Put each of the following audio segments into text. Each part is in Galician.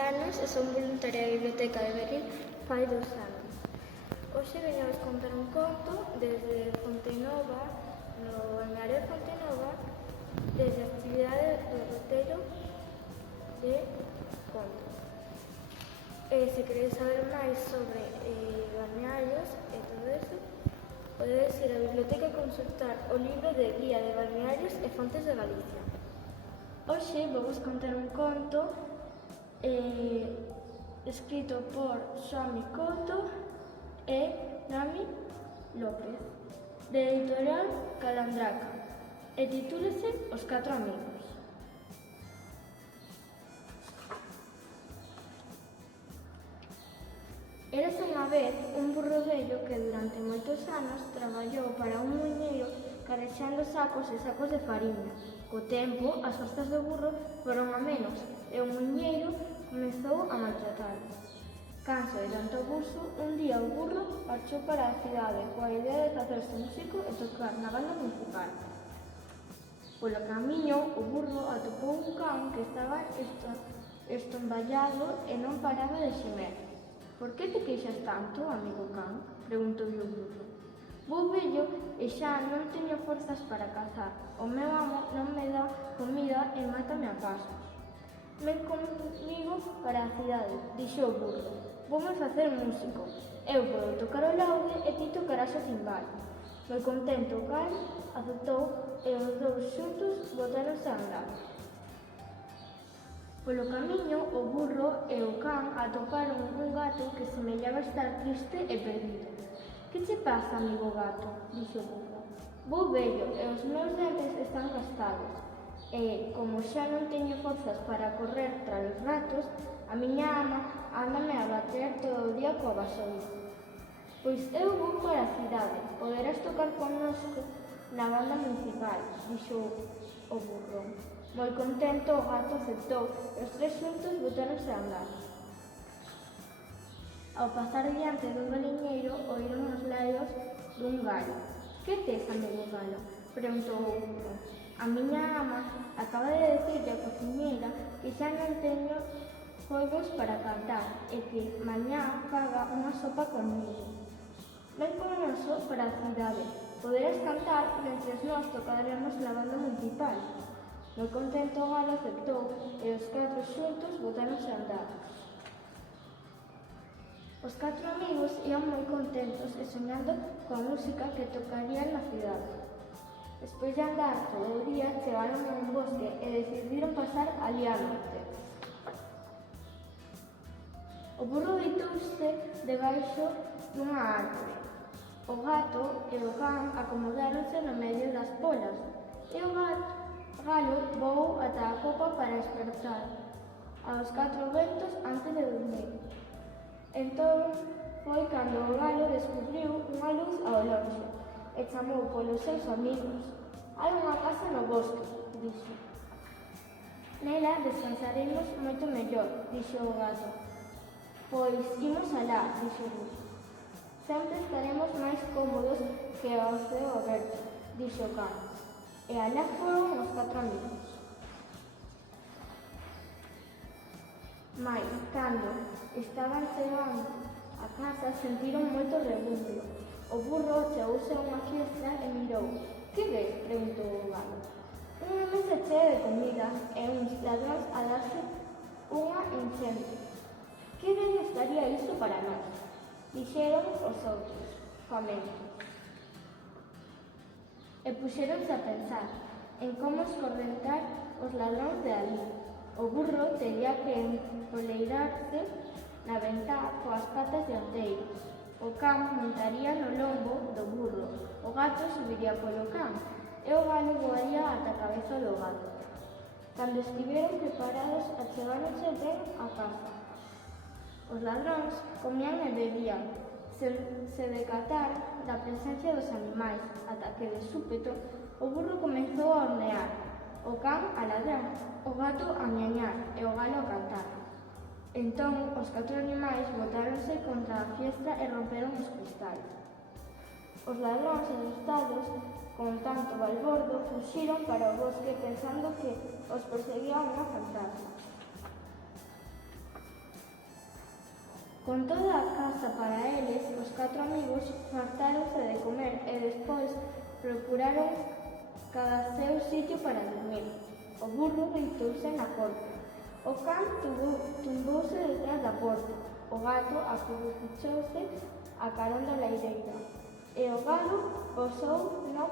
anos e son voluntaria da Biblioteca de Berrín fai 2 anos. Hoxe veñamos contar un conto desde Fontenova, no balneario de Fontenova, desde a actividade do roteiro de contos. Se queredes saber máis sobre balnearios e todo eso, podedes ir á biblioteca e consultar o libro de Guía de Balnearios e Fontes de Galicia. Hoxe vou contar un conto escrito por Xoami Couto e Nami López, de editorial Calandraca, e titúlase Os 4 amigos. Érase unha vez un burro vello que durante moitos anos traballou para un muiñeiro carexando sacos e sacos de fariña. Co tempo, as forzas do burro foron a menos e o muiñeiro comezou a maltratalo. Canso de tanto abuso, un día o burro marchou para a cidade coa idea de facerse músico e tocar na banda municipal. Polo camiño, o burro atopou un can que estaba estomballado e non paraba de xemer. «Por que te queixas tanto, amigo can?», preguntou o burro. «Vou vello e xa non teño forzas para cazar. O meu amo non me dá comida e mátame a pasos». «Ven comigo para a cidade», dixo o burro. «Voume facer músico. Eu podo tocar o laude e ti tocarás o cimbal». Moi contento o can aceptou e os dous xuntos botáronse a andar. Polo camiño, o burro e o can atoparon un gato que semellaba estar triste e perdido. «Que che pasa, amigo gato?», dixo o burro. «Vou vello e os meus dentes están gastados. E, como xa non teño forzas para correr tras os ratos, a miña ama ándame a bater todo o día coa vasoira». «Pois eu vou para a cidade, poderás tocar connosco na banda municipal», dixo o burro. Moi contento, o gato aceptou e os tres xuntos botáronse a andar. Ao pasar diante dun galiñeiro, oíron os laios dun gallo. «Que tes, amigo galo?», preguntou o burro. «A miña ama acaba de decirlle a cociñeira que xa non teño foigos para cantar e que mañá faga unha sopa comigo. Ven connosco para a cidade. Poderás cantar mentres nós tocaremos na banda municipal». Moi contento o galo aceptou e os 4 xuntos botáronse a andar. Os 4 amigos ian moi contentos e soñando coa música que tocarían na cidade. Despois de andar todo o día, chegaron a un bosque e decidiron pasar ali a noite. O burro deitouse debaixo dunha árbore. O gato e o can acomodáronse no medio das polas e o galo voou ata a copa para espertar aos 4 ventos antes de dormir. Entón foi cando o galo descubriu unha luz ao lonxe e chamou polos seus amigos. «Hai unha casa no bosque», dixo. «Nela descansaremos moito mellor», dixo o gato. «Pois imos alá», dixo o burro. «Sempre estaremos máis cómodos que ao ceo aberto», dixo o can. E alá foron os 4 amigos. Mais, cando estaban chegando a casa, sentiron moito rebumbio. O burro chegouse a unha fiestra e mirou. «Que ves?», preguntou o galo. «Unha mesa chea de comida e uns ladróns a darse unha enchente». «Que ben estaría iso para nós», dixeron os outros, famentos. E puxéronse a pensar en como escorrentar os ladróns de alí. O burro tería que empoleirarse na ventá coas patas dianteiras. O can montaría no lombo do burro, o gato subiría polo can e o galo voaría ata a cabeza do gato. Cando estiveron preparados, achegáronse ben a casa. Os ladróns comían e bebían, sen se decatar da presencia dos animais, ata que, de súpeto, o burro comezou a hornear, o can a ladrar, o gato a miañar e o galo a cantar. Entón, os 4 animais botáronse contra a fiestra e romperon os cristais. Os ladróns, asustados con tanto balbordo, fuxiron para o bosque pensando que os perseguía unha fantasma. Con toda a casa para eles, os 4 amigos fartáronse de comer e despois procuraron cada seu sitio para dormir. O burro deitouse na porta, o can tumbouse detrás da porta, o gato acurruchouse a carón da leireira e o galo posou no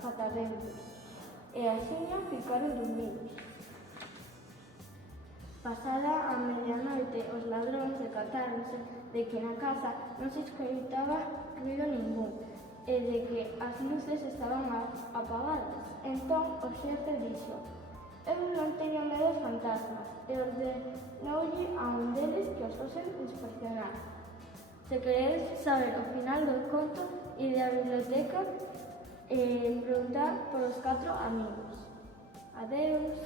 cataventos e axiña ficaron dormidos. Pasada a medianoite, os ladróns decatáronse de que na casa non se escoitaba ruido ningún e de que as luces estaban apagadas. Entón o xefe dixo: eu non teño medo aos fantasmas, e ordenoulle a un deles que os fosen inspeccionar. Se queredes saber o final do conto, ide á biblioteca e preguntad polos 4 amigos. Adeus!